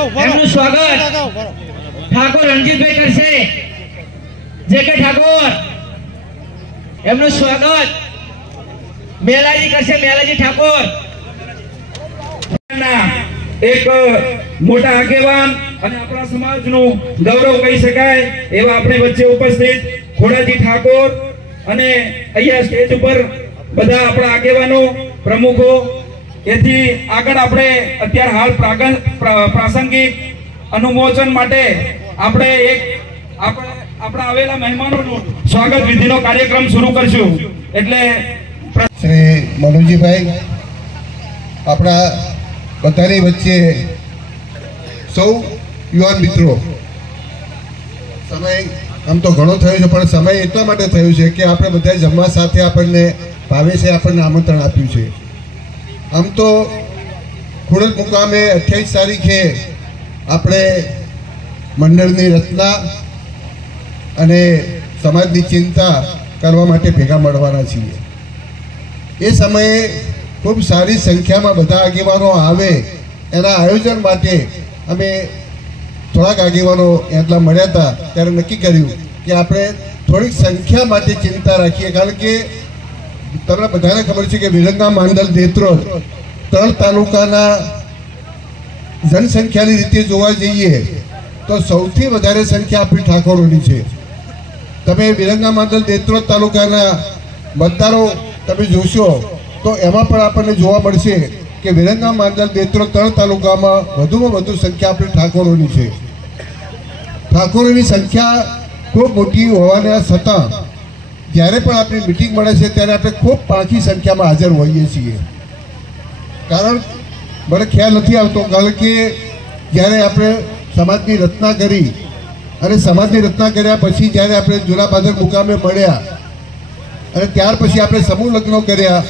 એમનું સ્વાગત ઠાકોર રણજીતભાઈ કરશે. જેકે ઠાકોર એમનું સ્વાગત મેલાજી કરશે. મેલાજી ઠાકોર એક મોટા આગેવાન અને આપણા સમાજનું ગૌરવ કહી શકાય એવા આપણી વચ્ચે ઉપસ્થિત ખોડાજી ઠાકોર અને અહીંયા સ્ટેજ ઉપર બધા આપણા આગેવાનો પ્રમુખો. એથી આગળ આપણે અત્યારે હાલ પ્રાસંગિક અનુમોચન માટે આપણે આપણા આવેલા મહેમાનોનું સ્વાગત વિધિનો કાર્યક્રમ શરૂ કરશું. એટલે શ્રી મનુજીભાઈ આપણા બધાની વચ્ચે સૌ યુવાન મિત્રો, સમય આમ તો ઘણો થયો છે પણ સમય એટલા માટે થયો છે કે આપણે બધા જમવા સાથે આપણને ભાવે છે, આપણને આમંત્રણ આપ્યું છે. આમ તો ખોડલ મુકામે 28 તારીખે આપણે મંડળની રચના અને સમાજની ચિંતા કરવા માટે ભેગા મળવાના છીએ. એ સમયે ખૂબ સારી સંખ્યામાં બધા આગેવાનો આવે એના આયોજન માટે અમે થોડાક આગેવાનો એટલા મળ્યા હતા. ત્યારે નક્કી કર્યું કે આપણે થોડીક સંખ્યા માટે ચિંતા રાખીએ, કારણ કે તમને બધાને ખબર છે કે વિરંગામ માંડલ દેત્રોજ 3 તાલુકાના જનસંખ્યાની રીતે જોવા જઈએ તો સૌથી વધારે સંખ્યા આપણી ઠાકોરોની છે. તમે વિરંગામ માંડલ દેત્રોજ તાલુકાના મતદારો તમે જોશો તો એમાં પણ આપણને જોવા મળશે કે વિરંગામ માંડલ દેત્રોજ 3 તાલુકામાં વધુમાં વધુ સંખ્યા આપણી ઠાકોરોની છે. ઠાકોરોની સંખ્યા ખૂબ મોટી હોવાના છતાં જ્યારે પણ આપણી મિટિંગ મળે છે ત્યારે આપણે ખૂબ પાકી સંખ્યામાં હાજર હોઈએ છીએ. કારણ મને ખ્યાલ નથી આવતો, કારણ કે જ્યારે આપણે સમાજની રચના કરી અને સમાજની રચના કર્યા પછી જ્યારે આપણે જુનાબાદર મુકામે મળ્યા અને ત્યાર પછી આપણે સમૂહ લગ્નો કર્યા,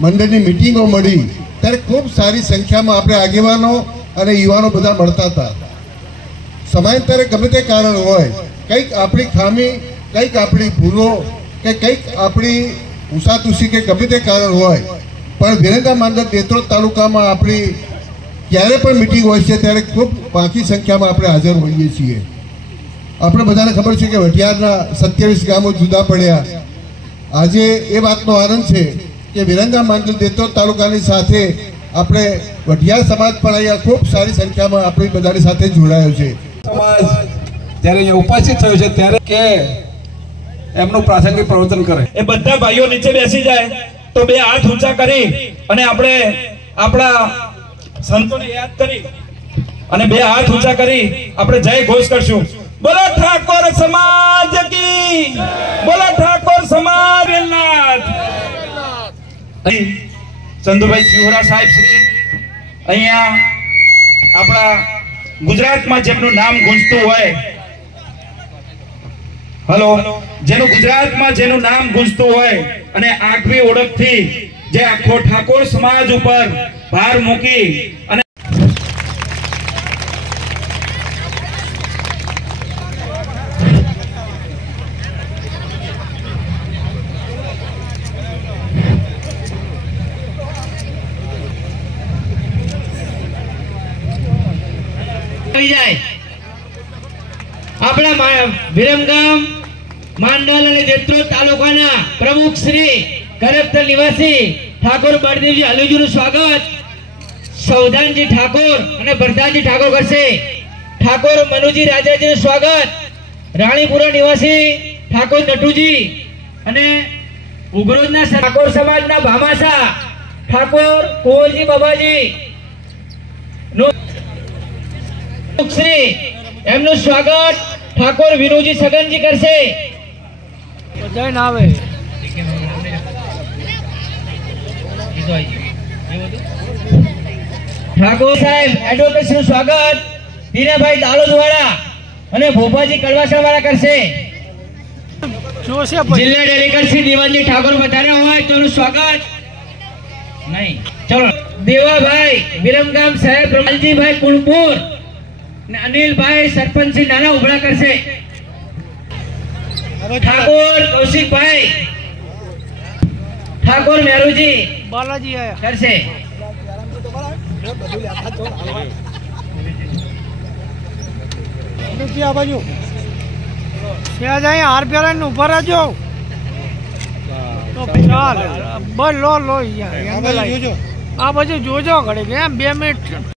મંડળની મિટિંગો મળી, ત્યારે ખૂબ સારી સંખ્યામાં આપણે આગેવાનો અને યુવાનો બધા મળતા હતા. સમયાંતરે ગમે તે કારણ હોય, કંઈક આપણી ખામી, કંઈક આપણી ભૂલો કે કંઈક આપણી ઉષાતુષી કે ગમે તે કારણ હોય, પણ વિરંગામ માંડલ દેત્રોજ તાલુકામાં આપણી જ્યારે પણ મિટિંગ હોય છે ત્યારે ખૂબ બાકી સંખ્યામાં આપણે હાજર હોઈએ છીએ. આપણે બધાને ખબર છે કે વઢિયારના 27 ગામો જુદા પડ્યા. આજે એ વાતનો આનંદ છે કે વિરંગામ માંડલ દેત્રોજ તાલુકાની સાથે આપણે વઢિયાર સમાજ પણ અહીંયા ખૂબ સારી સંખ્યામાં આપણી બધાની સાથે જોડાયો છે. સમાજ જ્યારે અહીંયા ઉપસ્થિત થયો છે ત્યારે કે એમનું પ્રાસંગિક પ્રવચન કરે. એ બધા ભાઈઓ નીચે બેસી જાય તો 2 હાથ ઊંચા કરી અને આપણે આપણા સંતોને યાદ કરી અને 2 હાથ ઊંચા કરી આપણે જય ઘોષ કરશું. બોલો ઠાકોર સમાજ કી, બોલો ઠાકોર સમાજ નાથ. ચંદુભાઈ ચિહોરા સાહેબ શ્રી અહીંયા આપણા ગુજરાતમાં જેમનું નામ ગુંજતું હોય, હલો, જેનું ગુજરાતમાં જેનું નામ ગુંજતું હોય અને આગવી ઓળખથી જે આખો ઠાકોર સમાજ ઉપર ભાર મૂકી અને આપણા વિરમગામ માંડલ અને દેત્રોજ તાલુકાના પ્રમુખ શ્રી કરપતલ નિવાસી ઠાકોર બળદેવજી હલુજીનું સ્વાગત સૌદાનજી ઠાકોર અને ભરતાજી ઠાકોર કરશે. ઠાકોર મનુજી રાજાજીનું સ્વાગત રાણીપુરા નિવાસી ઠાકોર નટુજી અને ઉગરોજના ઠાકોર સમાજના ભામાસા ઠાકોર કુંવરજી બાબાજી શ્રી એમનું સ્વાગત ઠાકોર વિનુજી સગનજી કરશે. જય નાવે ઠાકોર સાહેબ એડવોકેટ નું સ્વાગત હીરાભાઈ દાલોદવાળા અને ભોપાજી કડવાસા વાળા કરશે. જિલ્લા ડેલીગેટ શ્રી દેવાનજી ઠાકોર વધાર્યા હોય તો એનું સ્વાગત નહીં. ચલો દેવાભાઈ વિરમગામ સાહેબ રમલજીભાઈ કુણપુર અનિલભાઈ સરપંચ શ્રી નાના ઉભરા કરશે. ઠાકોર કૌશિકભાઈ ઠાકોર મેરુજી બાલાજી કરશે. આ બાજુ ત્યાં જાય હાર ફેરાઈને ઊભા રહેજો તો ચાલ બસ લો આ બાજુ જોજો ઘડી એમ 2 મિનિટ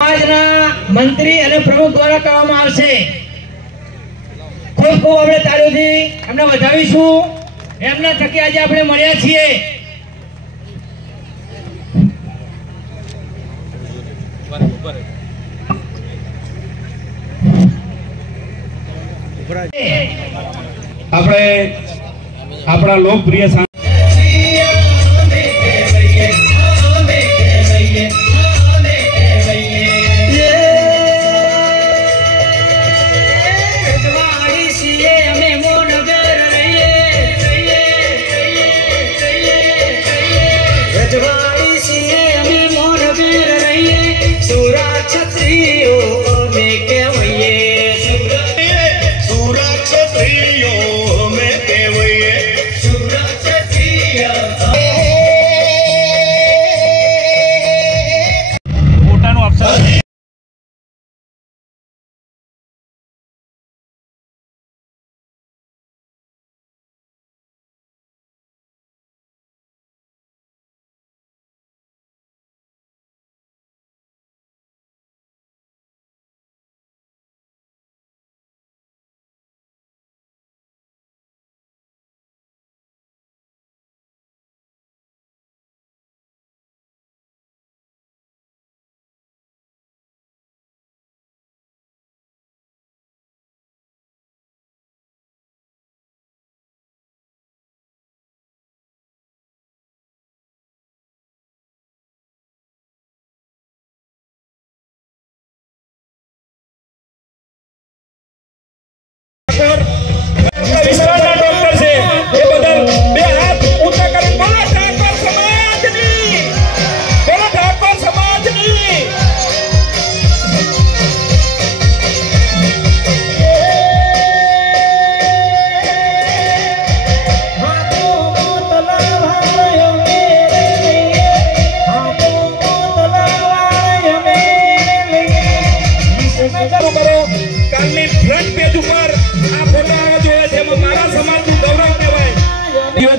સમાજના મંત્રી અને પ્રમુખ દ્વારા કરવામાં આવશે. ખૂબ ખૂબ આપણે તાળીઓથી એમને વધાવીશું. એમના થકી આજે આપણે મળ્યા છીએ. આપણે આપણા લોકપ્રિય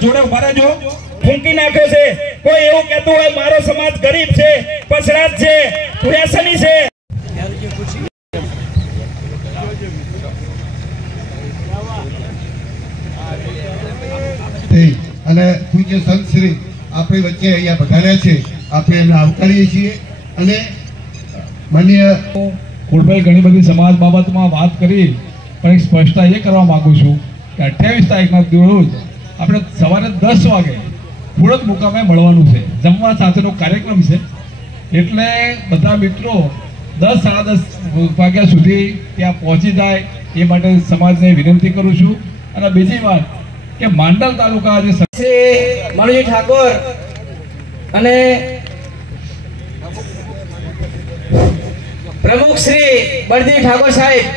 જોડે ઉભા રહેજો. ફૂંકી નાખ્યો છે. કોઈ એવું કહેતું હોય મારો સમાજ ગરીબ છે, પછડાટ છે, વ્યસની છે. અને પૂજ્ય સંત શ્રી આપણી વચ્ચે અહીંયા પધાર્યા છે. આપણે એમને આવકારીએ છીએ. અને માન્ય કુળભાઈ ઘણી બધી સમાજ બાબતમાં વાત કરી, પણ એક સ્પષ્ટતા એ કરવા માંગુ છું કે 28 તારીખના રોજ આપણે સવારે 10 વાગે ખોડદ મુકામે મળવાનું છે. જમવા સાથેનો કાર્યક્રમ છે. એટલે બધા મિત્રો 10 સાડા 10 વાગ્યા સુધી ત્યાં પહોંચી જાય એ માટે સમાજને વિનંતી કરું છું. અને બીજી વાત કે માંડલ તાલુકા જે શ્રી મનુજી ઠાકોર અને પ્રમુખ શ્રી બળદેવ ઠાકોર સાહેબ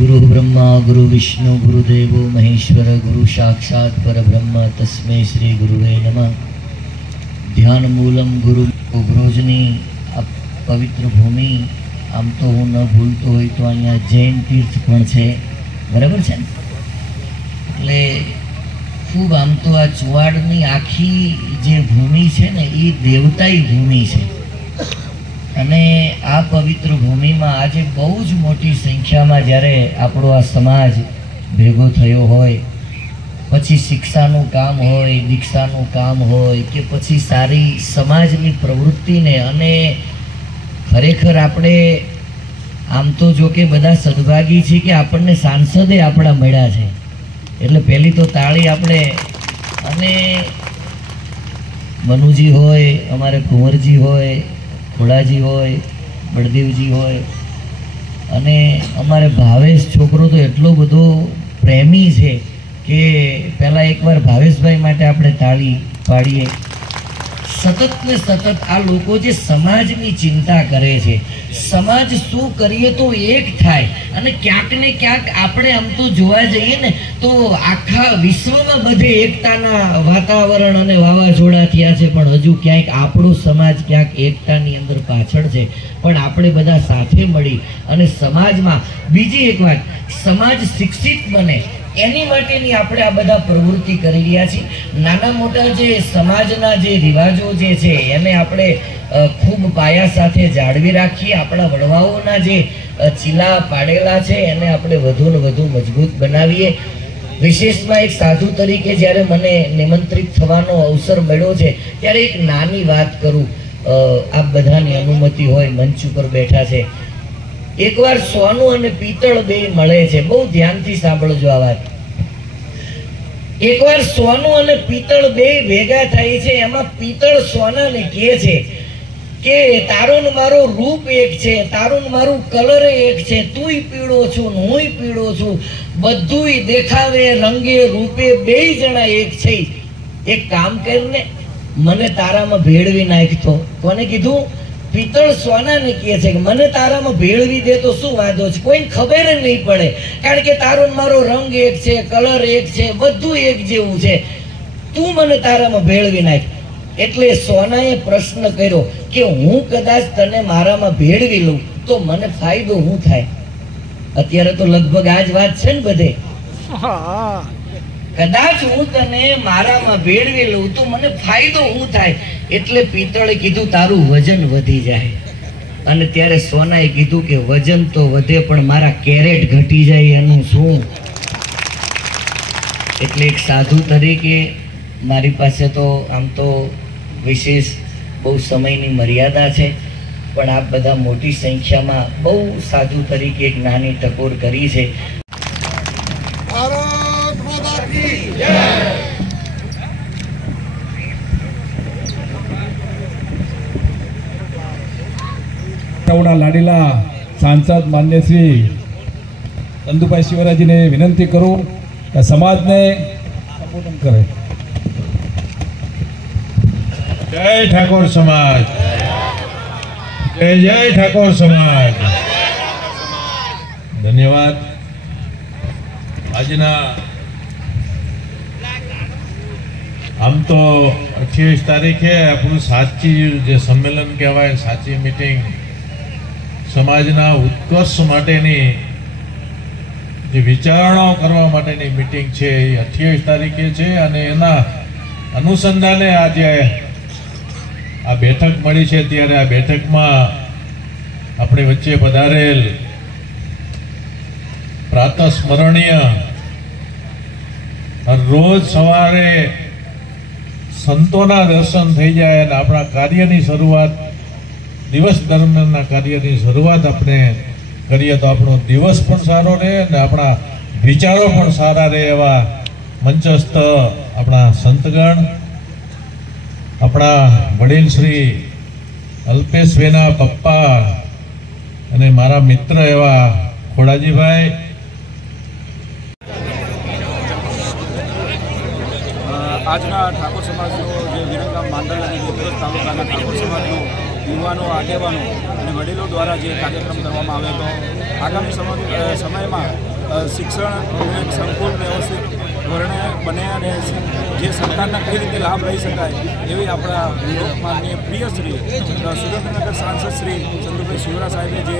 गुरु ब्रह्मा गुरु विष्णु गुरुदेवो महेश्वर गुरु साक्षात परब्रह्म तस्मै श्री गुरुवे नमः। ध्यान मूलम गुरु ब्रोजनी पवित्र भूमि आम तो हूँ न भूलतो हो तो अँ जैन तीर्थ पण छे बराबर है। एटले खूब आम तो आ चुवाड़नी आखी जे भूमि है ने ये देवताई भूमि है। અને આ પવિત્ર ભૂમિમાં આજે બહુ જ મોટી સંખ્યામાં જ્યારે આપણો આ સમાજ ભેગો થયો હોય, પછી શિક્ષાનું કામ હોય, દીક્ષાનું કામ હોય કે પછી સારી સમાજની પ્રવૃત્તિને, અને ખરેખર આપણે આમ તો જો કે બધા સદભાગી છે કે આપણને સાંસદે આપણા મળ્યા છે, એટલે પહેલી તો તાળી આપણે. અને મનુજી હોય, અમારે કુંવરજી હોય, ખોડાજી હોય, બળદેવજી હોય, અને અમારે ભાવેશ છોકરો તો એટલો બધો પ્રેમી છે કે પહેલાં એકવાર ભાવેશભાઈ માટે આપણે તાળી પાડીએ. સતત ને સતત આ લોકો જે સમાજની ચિંતા કરે છે, સમાજ શું કરીએ તો એક થાય, અને ક્યાંક ને ક્યાંક આપણે આમ તો જોવા જઈએ ને તો આખા વિશ્વમાં બધે એકતાના વાતાવરણ અને વાવાઝોડા થયા છે, પણ હજુ ક્યાંક આપણો સમાજ ક્યાંક એકતાની અંદર પાછળ છે. પણ આપણે બધા સાથે મળી અને સમાજમાં બીજી એક વાત, સમાજ શિક્ષિત બને એની માટેની આપણે આ બધા પ્રવૃત્તિ કરી રહ્યા છીએ. નાના મોટા જે સમાજના જે રિવાજો જે છે એને આપણે ખૂબ પાયા સાથે જાળવી રાખીએ. આપણા વડવાઓના જે ચીલા પાડેલા છે એને આપણે વધુ ને વધુ મજબૂત બનાવીએ. વિશેષમાં એક સાધુ તરીકે જ્યારે મને નિમંત્રિત થવાનો અવસર મળ્યો છે ત્યારે એક નાની વાત કરું, આપ બધાની અનુમતિ હોય, મંચ ઉપર બેઠા છે. એકવાર સોનું અને પિત્તળ બે મળે છે, બહુ ધ્યાનથી સાંભળજો આ વાત. એકવાર સોનું અને પિત્તળ બે ભેગા થાય છે, એમાં પિત્તળ સોનાને કહે છે કે તારું ને મારું રૂપ એક છે, તારું ને મારું કલર એક છે, તુંય પીળો છું ને હુંય પીળો છું, બધુંય દેખાવે રંગે રૂપે બેય જણા એક છે. એક કામ કરીને મને તારામાં ભેળવી નાખતો. કોને કીધું? પિત્તળ સોનાને કહે છે કે મને તારામાં ભેળવી દે તો શું વાંધો છે, કોઈને ખબર જ નહીં પડે, કારણ કે તારો મારો રંગ એક છે, કલર એક છે, બધું એક જેવું છે, તું મને તારામાં ભેળવી નાખ. એટલે સોનાએ પ્રશ્ન કર્યો કે હું કદાચ તને મારામાં ભેળવી લઉં તો મને ફાયદો શું થાય? અત્યારે તો લગભગ આ જ વાત છે ને બધે. કદાચ હું તને મારામાં ભેળવી લઉં તો મને ફાયદો શું થાય? એટલે પિત્તળે કીધું તારું વજન વધી જાય. અને ત્યારે સોનાએ કીધું કે વજન તો વધે પણ મારા કેરેટ ઘટી જાય એનું શું? એટલે એક સાધુ તરીકે મારી પાસે તો આમ તો વિશેષ બહુ સમયની મર્યાદા છે, પણ આપ બધા મોટી સંખ્યામાં બહુ સાધુ તરીકે એક નાની ટકોર કરી છે. લાડીલા સાંસદ માન્ય શ્રી ચંદુભાઈ શિવરાજીને વિનંતી કરું કે સમાજને સંબોધન કરે. જય ઠાકોર સમાજ, જય જય ઠાકોર સમાજ. ધન્યવાદ. આજના આમ તો 28 તારીખે આપણું સાચી જે સંમેલન કહેવાય, સાચી મીટિંગ, સમાજના ઉત્કર્ષ માટેની જે વિચારણાઓ કરવા માટેની મીટિંગ છે એ 28 તારીખે છે. અને એના અનુસંધાને આજે આ બેઠક મળી છે. ત્યારે આ બેઠકમાં આપણે વચ્ચે પધારેલ પ્રાતઃસ્મરણીય રોજ સવારે સંતોના દર્શન થઈ જાય અને આપણા કાર્યની શરૂઆત, દિવસ દરમિયાનના કાર્યની શરૂઆત આપણે કરીએ તો આપણો દિવસ પણ સારો રહે અને આપણા વિચારો પણ સારા રહે. એવા મંચસ્થ આપણા સંતગણ, આપણા વડીલ શ્રી અલ્પેશભાઈના પપ્પા અને મારા મિત્ર એવા ખોડાજીભાઈ, આજના ઠાકોર સમાજનો જે વિરંગામ માંડલ અને દેવગઢ તાલુકાના ઠાકોર સમાજનો યુવાનો, આગેવાનો અને વડીલો દ્વારા જે કાર્યક્રમ કરવામાં આવ્યો હતો, આગામી સમયમાં શિક્ષણ એક સંકુલ વ્યવસ્થિત ધોરણે બને અને જે સરકારના કઈ રીતે લાભ લઈ શકાય એવી આપણા લોકમાન્ય પ્રિય શ્રી સુરેન્દ્રનગર સાંસદ શ્રી ચંદુભાઈ શિવરા સાહેબે જે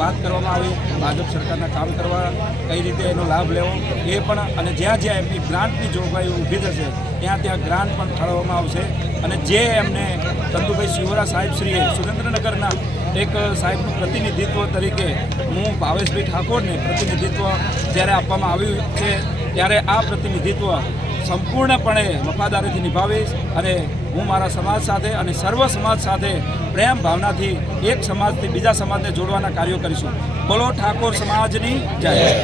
વાત કરવામાં આવી, ભાજપ સરકારના કામ કરવા કઈ રીતે એનો લાભ લેવો એ પણ, અને જ્યાં જ્યાં એમની ગ્રાન્ટની જોગવાઈ ઊભી થશે ત્યાં ગ્રાન્ટ પણ ફાળવવામાં આવશે. અને જે એમને ચંદુભાઈ શિવરા સાહેબશ્રીએ સુરેન્દ્રનગરના એક સાહેબનું પ્રતિનિધિત્વ તરીકે હું ભાવેશભાઈ ઠાકોરને પ્રતિનિધિત્વ જ્યારે આપવામાં આવ્યું છે ત્યારે આ પ્રતિનિધિત્વ સંપૂર્ણપણે વફાદારીથી નિભાવીશ અને હું મારા સમાજ સાથે અને સર્વ સમાજ સાથે પ્રેમ ભાવનાથી એક સમાજથી બીજા સમાજને જોડવાના કાર્યો કરીશું. બોલો ઠાકોર સમાજની જય.